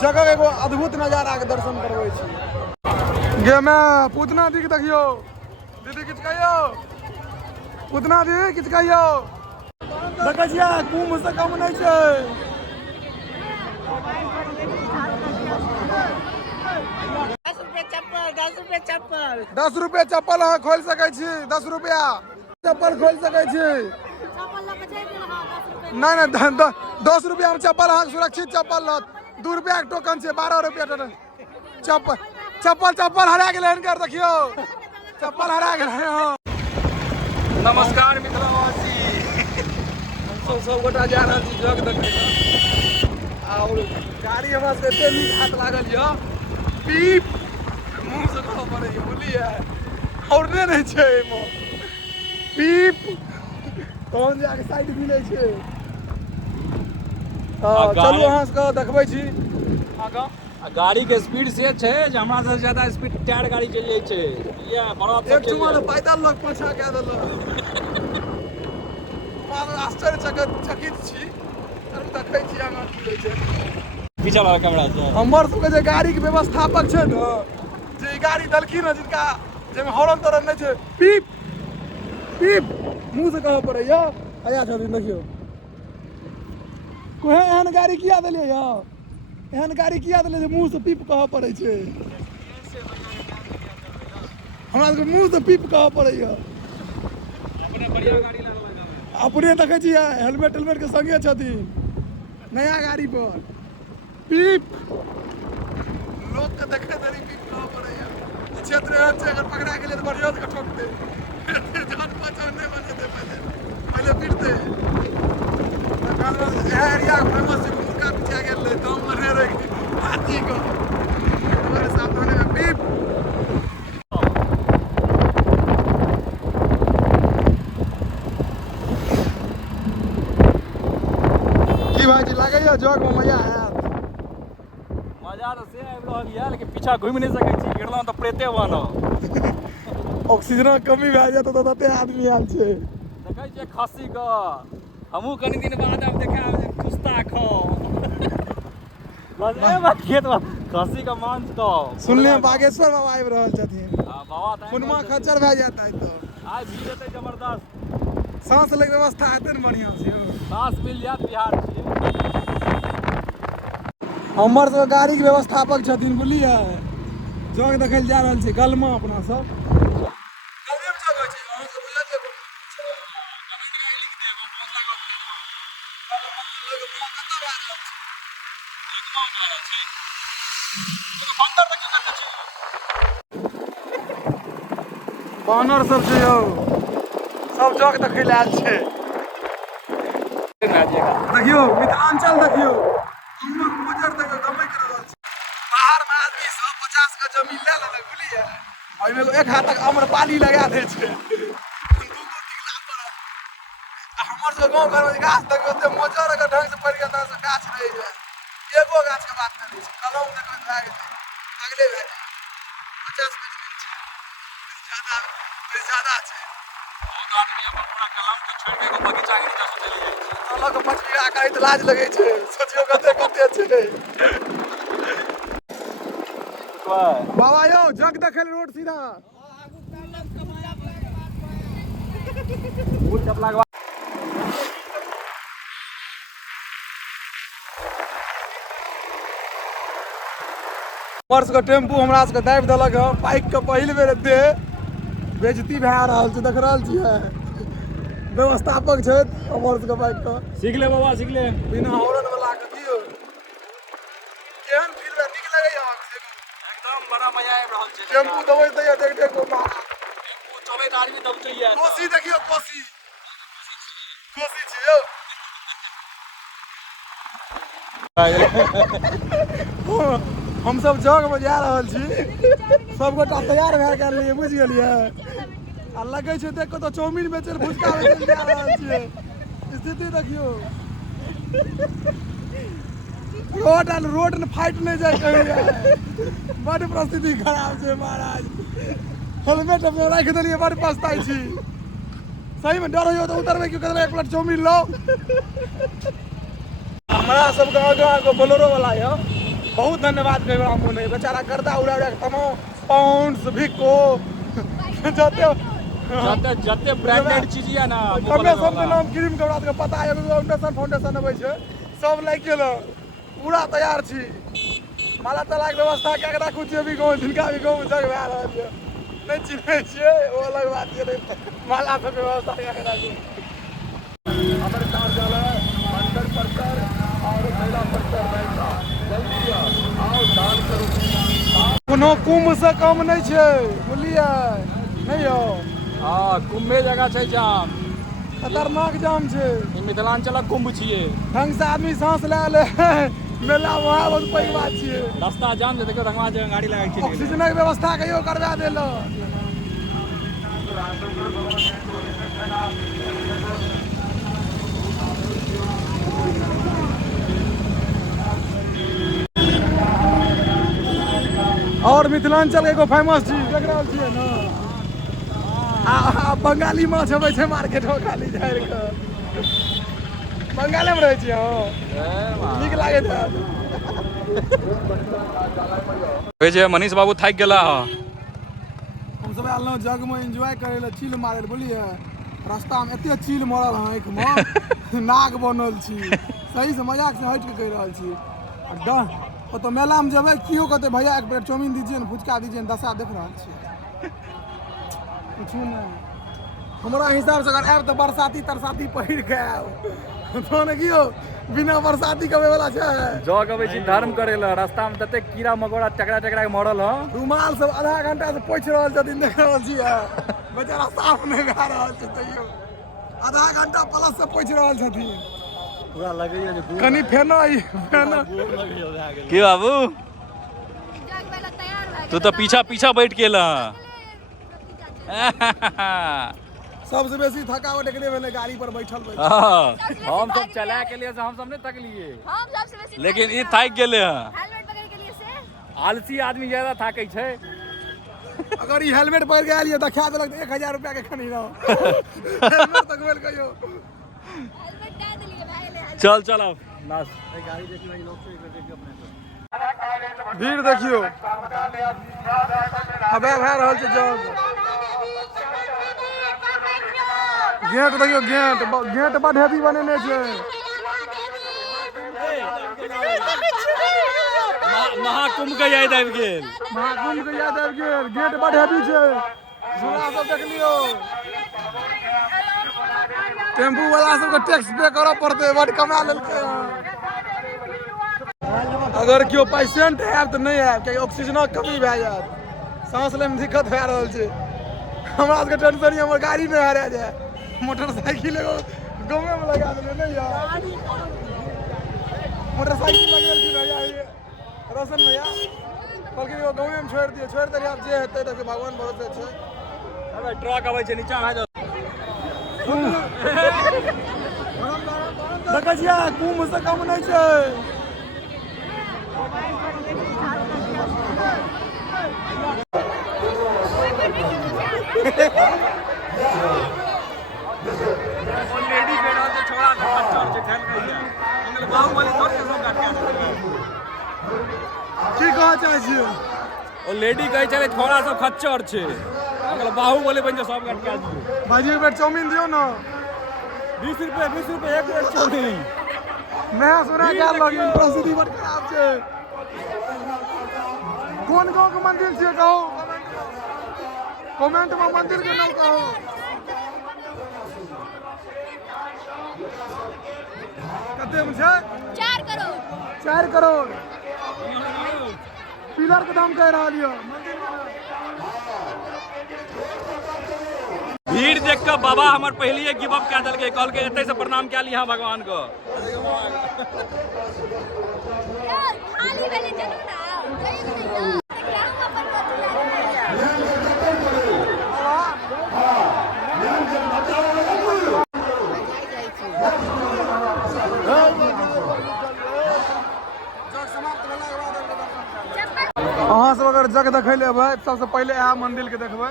जगह एगो अद्भुत नजारा के दर्शन करबै छी। गे मैं पूतना दी के देखियो, दीदी किछ कहियो, पूतना दी किछ कहियो। देखै छियै कुम्भ से कम नहीं छै। 10 रुपए चप्पल, 10 रुपए चप्पल। 10 रुपए चप्पल अहाँ खोल सकै छी, 10 रुपया चप्पल खोल सकै छी। नहीं 10 रुपया में चप्पल अहाँ सुरक्षित चप्पल लत। 2 रुपया के टोकन छै, 12 रुपया टोकन। चप्पल चप्पल चप्पल हरा गेलै हिनकर देखियो, चप्पल हरा गेलै। नमस्कार मिथिलावासी, हम सब गोटा जा रहल छी जग देखै लए। और गाड़ी हमरा से एते नीक हाथ लागल य, पीप मुंह से कहऽ पड़ैया बुझलियै, और नहीं छै एहिमे पीप कौन जाके साइड मिलै छै। चलू अहाँ सबके देखबै छी आगाँ। गाड़ी के स्पीड से छै जे हमरा से ज्यादा स्पीड टायर गाड़ी चलि जाइ छै। ये बड़ा एक चुमा तो पैदल लोग पाछा कए देलक। आश्चर्यचकित छी, देखै छी आगाँ की होइ छै। पीछा वाला कैमरा से हमर सबके जे गाड़ी के व्यवस्थापक छै ने, जे ई गाड़ी देलखिन हँ, जिनका जाहिमे हॉर्न तोरन नहीं छै, पीप पीप मुंह से कहऽ पड़ैया। आया छथिन देखियो, कोहे एहन गाड़ी किया देलियै यौ, एहन गाड़ी किया देलियै जे मुंह से पीप कहऽ पड़ै छै। हमरा सबके मुंह से पीप कहऽ पड़ैया। अपने बढ़िया गाड़ी लागल, अपने देखै छियै हेलमेट के संगे छथिन नया गाड़ी पर। पीप लोग के देखे देरी पीप कहऽ पड़ैया। क्षेत्र एहन छै, अगर पकड़ा गेलै तऽ बढ़िया से ठोकतै, जान पहचान नहीं बनेतै, पहले पीटतै। एरिया फेमस छै, मुर्गा पीछा गेल रहे, दाम बढ़े रहे हाथी को सावधानी में पीप। की भाई जी लागैया जग में मजा आयत? मजा तो से आबि रहल ये, लेकिन पीछा घुमि नहीं सकै छी, गिरलहुँ तऽ प्रेते बनब। ऑक्सीजन कमी भए जाए तो तते आदमी आयल छै। देखै छियै खस्सी के, हमहूँ कनि दिन बाद आब देखाब जे कुस्ता खाओ। खेत में खस्सी का मांस खाओ। सुनलिए बागेश्वर बाबा आबि रहल छथिन, बाबा तऽ खुनमा खच्चर भए जाता है तो आज भी जेतै जबरदस्त। सांस ले के व्यवस्था हेतै ने बढ़िया से। सांस मिल जायत, बिहार छियै। हमर सबके गाड़ी के व्यवस्थापक छथिन बुझलियै, जग देखै लए जा रहल छै गलमा अपना सब। गलमे में जग होइ छै, अहाँ सब बुझलियै कोन छै? बानर सब छै यौ, सब जग देखै लए आयल छै। देखियो मिथिलांचल देखियो, हमर गुजर देखियो गमैत रहल छै। बाहर में आदमी सब 50 का जमीन ले लेलक बुझलियै, ओहिमे एक हाथक आम्रपाली लगा दै छै, दूगो टिकला पड़ल। आ हमर सबके गाँव घर में गाछ देखियो, ओते मोजर अगर ढंग से पड़ि गेल तऽ गाछ रहि जाय। एगो गाछ के बात करै छी, कलम देखबै भए गेलै, अगले भए जाय। 50 का जमीन छै, ज्यादा छै। बहुत आदमी अपन पूरा कलम के छोड़ि के एगो बगीचा के नीचा से चलि जाइ छै। अलग 5 बीघा कहैत लाज लगै छै, सोचियो कते छै। बाबा यौ जग देखै ले रोड सीधा। बूट चपला के बाद हमर सबके टेम्पू हमरा सबके दाबि देलक हँ, बाइक के पहिल बेर एते बेइज्जती भए रहल छै, देख रहल छियै। व्यवस्थापक छै हमर सबके बाइक के, सीख ले बाबा, सीख ले। बिना हॉर्न वाला के दियौ। केहन फील है, नीक लगैया अहाँके? एकदम बड़ा मजा आबि रहल छै। टेम्पू दबैत दैया देख को टेम्पू चलैत आदमी दबचैया। कोसी देखियो, कोसी छै यौ। हम सब जग में जा रहल छी, सब गोटा तैयार भए गेल रहियै बुझि गेलियै। आ लगे छै देख के तो चाउमीन बेचै ले भुजका बेचै ले जा रहल छियै। स्थिति देखियो, रोड ने फाइट नहीं जाए कहीं, बड़ परिस्थिति खराब छै महाराज। हेलमेट अपने राखि देलियै, बड़ पछताइ छी। सही में डर होइयो तो उतरबै क्यों, कहले एक प्लेट चाउमीन लो। हमरा सब गाँव बोलेरो वाला है, बहुत धन्यवाद कहियो हम नहीं बेचारा गर्दा उड़ा उड़ा के तमाम पाउंड्स भिको जते जते ब्रांडेड चीज या ना फाउंडेशन के नाम क्रीम के हमरा के पता है फाउंडेशन अबै छै सब लागि गेल पूरा तैयार छी माला तला के व्यवस्था कए के राखू छी अभी गाँव जिनका भी गाँव में जग भए रहल छै नहीं चिन्है छियै ओ अलग बात छै माला सब व्यवस्था कए के राखू हमर कार्यालय मंदिर परिसर और महिला परिसर बैठा जल्दी आओ दान करू कोनो कुंभ से कम नहीं छै बुझलियै नहीं हो हाँ कुंभे जगह छै जाम खतरनाक जाम छै ई मिथिलांचलक कुंभ छियै ढंग से आदमी सांस ले ले मेला वहाँ बहुत पैघ बात छियै रास्ता जाम छै देखियो रंगवा जगह गाड़ी लगा के ऑक्सीजनक व्यवस्था कहियो करवा देलक और मिथिलांचल के एगो फेमस चीज देख रहल छियै ने बंगाली माछ अबै छै मार्केट में खाली झाड़ि के बंगाले में रहै छियै नीक लागैत हैत कहै छै मनीष बाबू थाकि गेला हम सब आयल जग में एंजॉय करे ला चील मारे ला बुझलियै रास्ता में एते चील मरल आँखि में नाक बनल छी सही से मजाक से हट के कहि रहल छी तो मेला में जेबै कियो कहते भैया एक प्लेट चाउमीन दीजिए ना फुचका दीजिए ना दशा देख रहल छी कुछो नहीं हमरा हिसाब से अगर आब तो बरसाती तरसाती पहिर के आब तो ने कियो बिना बरसाती कबे वाला छै जग अबै छी धर्म करे ला रास्ता में तते कीड़ा मकोड़ा टकरा टकरा के मरल ह रुमाल सब आधा घंटा से पोछि रहल छथिन देख रहल छी बेचारा साफ नहीं भए रहल छै तैयो आधा घंटा प्लस से पोछि रहल छथिन पूरा लगैया जे कनी फेनो की बाबू तू तो पीछा पीछा बैठ गेल सबसे बेसी थकावट एकरे भेले गाड़ी पर बैठल हम सब चला के लिए हम सब नहीं थक लिए लेकिन ई थाक गेले हैं आलसी आदमी ज्यादा थाकै छै अगर ई हेलमेट पहिर के आलिए त खा देलक 1000 रुपया के खनी रहो हेलमेट तक बोल कहियो चल चल अब नाच भीड़ देखियो हवा भए रहल छै जग गेट देखियो गेट बड हेवी बनेने छै महाकुंभ के याद आबि गेल गेट बड हेवी छै झूला सब देख लियो टेम्पू वाला सबके टैक्स पे करऽ पड़तै बड कमा लेलकै अगर केओ पेशेंट आयब तऽ नहीं आयब कियाकि ऑक्सीजनक कमी भए जायत सांस ले में दिक्कत भए रहल छै हमरा सबके टेंशन ये हमर गाड़ी में हरा जाए मोटरसाइकिल एगो गाँव में लगा देले नहीं यार मोटरसाइकिल लगेल छी भैया रोशन भैया कहलकै एगो गाँव में छोड़ दिए आप जे हेतै देखियो भगवान भरोसे छै अबे ट्रक आबै छै नीचा आ जा देखै छियै कुंभ से कम नहीं छै लेडी बेड़ा से छोड़ा खच्चर छै ठेल गइया अंगल बाहुबली थोड़ के सब काट की कहै चाहै छियै ओ लेडी कहै छले छोड़ा सब खच्चर छै अंगल बाहुबली बन जे सब काट के दियो भाजी एक प्लेट चाउमीन दियो ना 20 रुपए एक प्लेट चाउमीन नया सुना क्या लगी प्रसिद्धि बड़ खराब छै कौन गांव के मंदिर छै कहो कमेंट में मंदिर के नाम कहो कते में छै 4 करोड़ पिलर के दाम कह रहल यो भीड़ देख के बाबा हमर पहले गिव अप कए देलकै कहलकै एतै से प्रणाम कए लिहा भगवान को अहाँ सब अगर जग देखे ले सबसे पहले यह मंदिर के देखबै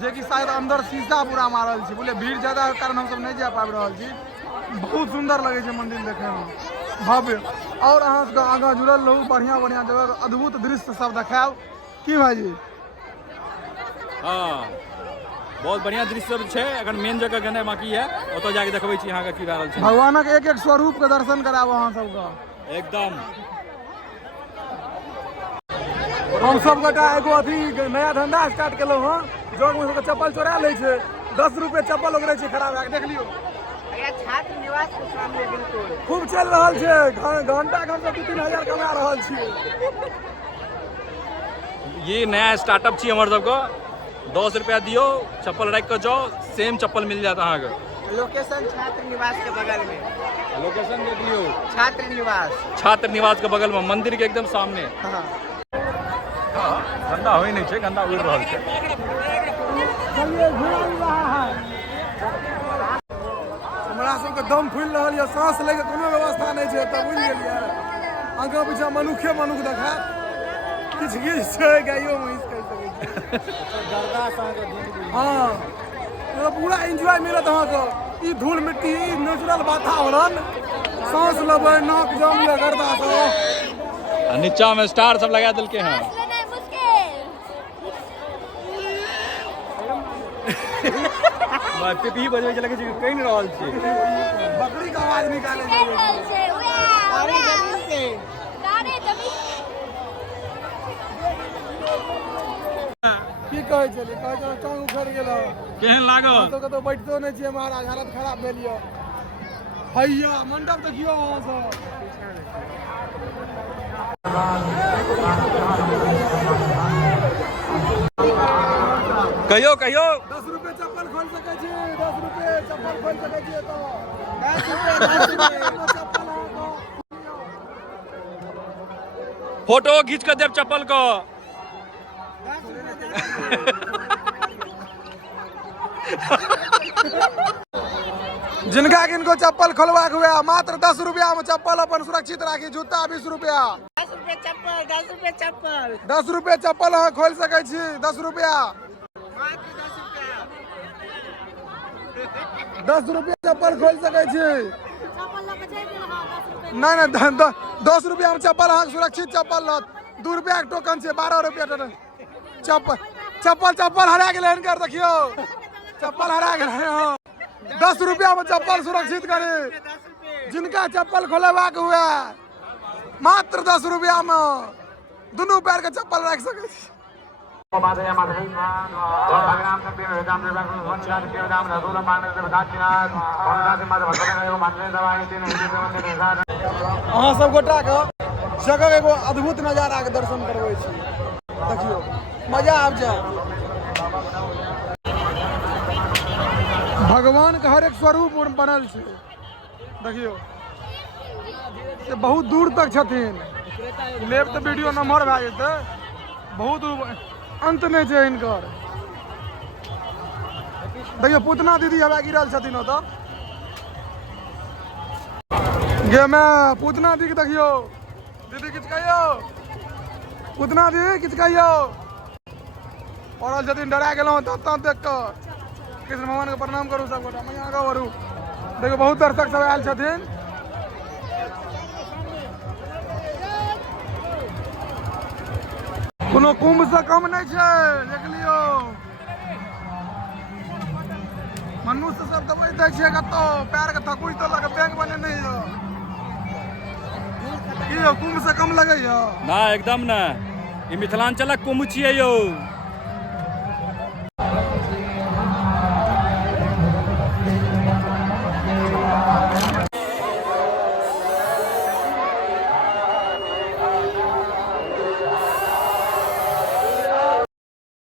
जे कि शायद अंदर शीशा पूरा मारल छै बुझलिए भीड़ ज्यादा के कारण हम सब नहीं जा पाबि रहल छी बहुत सुंदर लगे छै मंदिर देखे में भव्य और अहाँ आगाँ जुड़ल रहू, बढ़िया बढ़िया जगह अद्भुत दृश्य सब देखायब की भाईजी। हाँ बहुत बढ़िया दृश्य सब छै, अखन मेन जगह गेनाइ बाकी है, ओतऽ जाके देखबै छी अहाँके की भए रहल छै। भगवानक एक एक स्वरूप के दर्शन करायब अहाँ सबके एकदम। हम सब गोटा एगो अथी नया धंधा स्टार्ट केलहुँ हँ, जग में चप्पल चोरा लै छै, 10 रुपए चप्पल ओकरे छै खराब भए देख लियो। छात्र निवास के सामने बिल्कुल खूब चल रहल छै, घंटा घंटा 2-3 हजार कमा रहल छियै। ये नया स्टार्टअप छी हमर सबके, 10 रुपया दियो चप्पल राख के जाओ, सेम चप्पल मिल जात अहाँके। लोकेशन छात्र निवास के बगल में, लोकेशन देख लियो, छात्र निवास के बगल में मंदिर के एकदम सामने। हाँ। गंदा होइ नहीं छै, गंदा उड़ रहल छै। हमरा सबके दम फूल रहल यऽ, सांस लै के कोनो व्यवस्था नहीं छै, तब बुझि गेलियै। आगाँ पीछा मनुखे मनुख देखा किछ किछ छै, गाइयो महिष कहि सकै छी। हाँ पूरा एंजॉय मिलत अहाँके, ई धूल मिट्टी, ई नेचुरल वातावरण, सांस लेबै, नाक जाम या गर्दा सब। नीचा में स्टार सब लगा देलके हैं। पिपी बजबै छै, लगे छै कहि नहीं रहल छै, बकरी के आवाज निकाले छै। की कहै छली, कहै छल टांग उखड़ गेल, केहन लागल? तो कतौ बैठतो नहीं छियै महाराज, हालत खराब भेल यऽ। हैया मंडप देखियो अहाँ सब, कहियो कहियो 10 रुपए चप्पल खोल सकै छी, 10 रुपए चप्पल खोल सकै छी तो 10 रुपए चप्पल अहाँके। फोटो खींच के देव चप्पल को। जिनका किनको चप्पल खोलवाक हुए मात्र 10 रुपया में चप्पल अपन सुरक्षित राखी, जूता 20 रुपया। 10 रुपए चप्पल, 10 रुपए चप्पल, 10 रुपए चप्पल अहाँ खोल सकै छी, 10 रुपया, मात्र 10 रुपया। 10 रुपया चप्पल खोल सकै छी। नहीं 10 रुपया में चप्पल अहाँ सुरक्षित चप्पल लत। 2 रुपया के टोकन छै, 12 रुपया टोकन। चप्पल हरा गेलै हिनकर, देखियो चप्पल हरा गेलै। 10 रुपया में चप्पल सुरक्षित करे, जिनका चप्पल खोलेबाक हुए मात्र 10 रुपया में दोनों पैर के चप्पल रख सके छी। अहाँ सब गोटा के जगह एगो अद्भुत नजारा के दर्शन करबै छी, देखियो मजा आबि जाए। भगवान के हर एक स्वरूप बनल छै, देखियो से बहुत दूर तक छथिन। लेब तो वीडियो नम्हर भए जेतै, बहुत अंत नहीं छै हिनकर। देखियो पूतना दीदी हवा गिरल छथिन ओतऽ, गे मैं पूतना दी के देखियो, दीदी किछ कहियो, पूतना दीदी किछ कहियो। पड़ल छथिन, डरा गेलहुँ तब देख कर। कृष्ण भगवान के प्रणाम करू सब गोटा, मैं आगे बढ़ू। देखियो बहुत दर्शक सब आयल छथिन। कोनो कुंभ से कम नहीं छै, देख लियो। मनुष्य सब दबाई दै छै कतौ, पैर के थकुच तो लगे बैंक बने नहीं हो। की यौ कुंभ से कम लगे यो? ना एकदम ना, ई मिथिलांचलक कुंभ छियै यौ।